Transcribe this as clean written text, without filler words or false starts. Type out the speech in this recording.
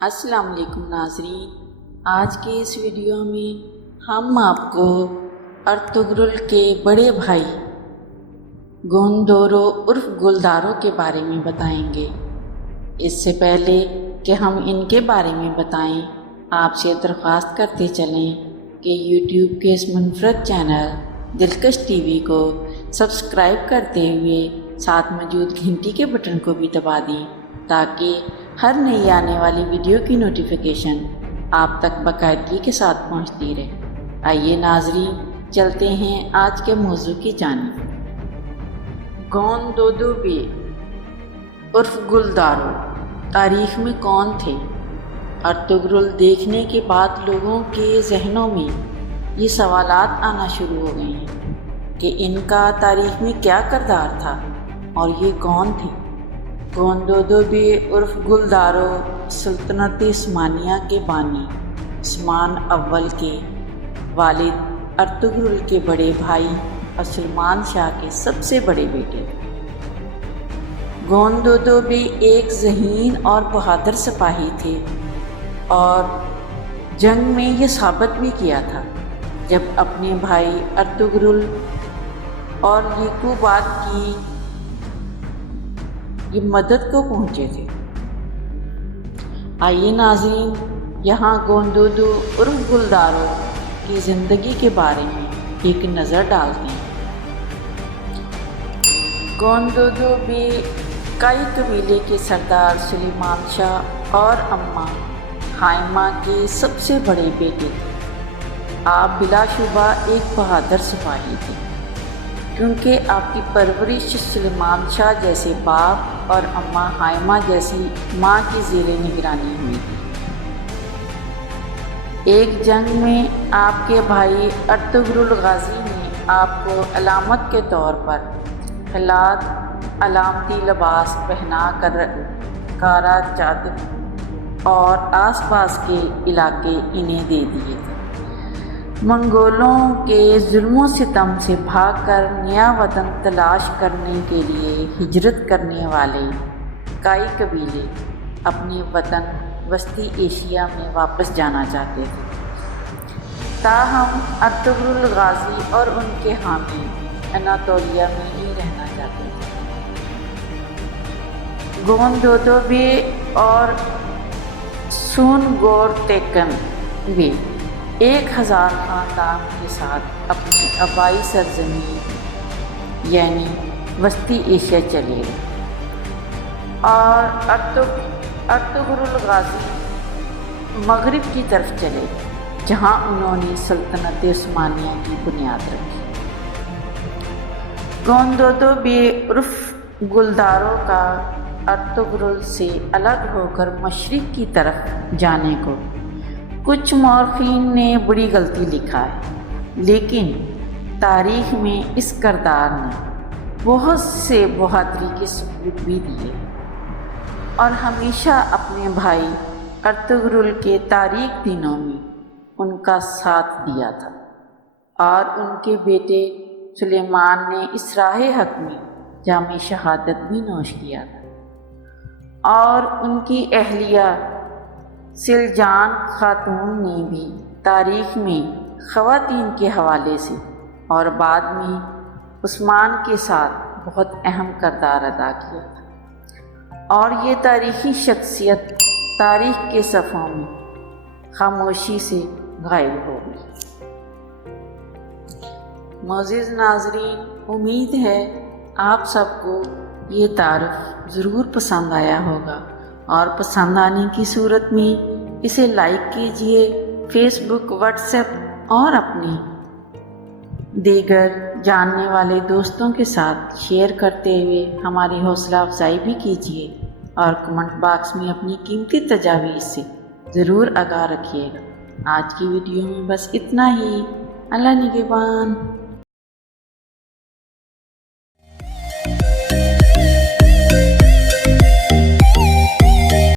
السلام علیکم ناظرین، آج کے اس ویڈیو میں ہم آپ کو ارطغرل کے بڑے بھائی گوندورو عرف گلدارو کے بارے میں بتائیں گے۔ اس سے پہلے کہ ہم ان کے بارے میں بتائیں، آپ سے درخواست کرتے چلیں کہ یوٹیوب کے اس منفرد چینل دلکش ٹی وی کو سبسکرائب کرتے ہوئے ساتھ موجود گھنٹی کے بٹن کو بھی دبا دیں تاکہ ہر نئی آنے والی ویڈیو کی نوٹیفیکیشن آپ تک باقاعدگی کے ساتھ پہنچتی رہے۔ آئیے ناظرین، چلتے ہیں آج کے موضوع کی جانب۔ گوندودوبے عرف گلدارو تاریخ میں کون تھے؟ ارطغرل دیکھنے کے بعد لوگوں کے ذہنوں میں یہ سوالات آنا شروع ہو گئے ہیں کہ ان کا تاریخ میں کیا کردار تھا اور یہ کون تھے۔ گوندودوبے عرف گلدارو سلطنت عثمانیہ کے بانی عثمان اول کے والد ارطغرل کے بڑے بھائی اور سلمان شاہ کے سب سے بڑے بیٹے۔ گوندودوبے ایک ذہین اور بہادر سپاہی تھے اور جنگ میں یہ ثابت بھی کیا تھا جب اپنے بھائی ارطغرل اور یعقوباد کی یہ مدد کو پہنچے تھے۔ آئیے ناظرین، یہاں گوندودو عرف گلدارو کی زندگی کے بارے میں ایک نظر ڈالتے ہیں۔ گوندودوبے کائی قبیلے کے سردار سلیمان شاہ اور اماں ہائمہ کے سب سے بڑے بیٹے تھے۔ آپ بلا شبہ ایک بہادر سپاہی تھے کیونکہ آپ کی پرورش سلیمان شاہ جیسے باپ اور اماں ہائمہ جیسی ماں کی زیر نگرانی ہوئی تھی۔ ایک جنگ میں آپ کے بھائی ارطغرل غازی نے آپ کو علامت کے طور پر علامتی لباس پہنا کر کارا چادر اور آس پاس کے علاقے انہیں دے دیے تھے۔ منگولوں کے ظلم و ستم سے بھاگ کر نیا وطن تلاش کرنے کے لیے ہجرت کرنے والے کائی قبیلے اپنے وطن وسطی ایشیا میں واپس جانا چاہتے تھے، تاہم ارطغرل غازی اور ان کے حامی اناطولیہ میں ہی رہنا چاہتے تھے۔ گوندودوبے اور سونگورتیکن بھی 1000 خاندان کے ساتھ اپنی آبائی سرزمین یعنی وسطی ایشیا چلے گئے اور ارطغرل غازی مغرب کی طرف چلے گئے جہاں انہوں نے سلطنت عثمانیہ کی بنیاد رکھی۔ گوندودوبے عرف گلدارو کا ارطغرل سے الگ ہو کر مشرق کی طرف جانے کو کچھ مورخین نے بڑی غلطی لکھا ہے، لیکن تاریخ میں اس کردار نے بہت سے بہادری کے ثبوت بھی دیے اور ہمیشہ اپنے بھائی ارطغرل کے تاریک دنوں میں ان کا ساتھ دیا تھا اور ان کے بیٹے سلیمان نے اس راہ حق میں جام شہادت بھی نوش کیا تھا اور ان کی اہلیہ سلجان خاتون نے بھی تاریخ میں خواتین کے حوالے سے اور بعد میں عثمان کے ساتھ بہت اہم کردار ادا کیا تھا اور یہ تاریخی شخصیت تاریخ کے صفحوں میں خاموشی سے غائب ہو گئی۔ معزز ناظرین، امید ہے آپ سب کو یہ تعارف ضرور پسند آیا ہوگا اور پسند آنے کی صورت میں اسے لائک کیجیے، فیس بک، واٹس ایپ اور اپنے دیگر جاننے والے دوستوں کے ساتھ شیئر کرتے ہوئے ہماری حوصلہ افزائی بھی کیجیے اور کمنٹ باکس میں اپنی قیمتی تجاویز سے ضرور آگاہ رکھیے گا۔ آج کی ویڈیو میں بس اتنا ہی۔ اللہ نگہبان۔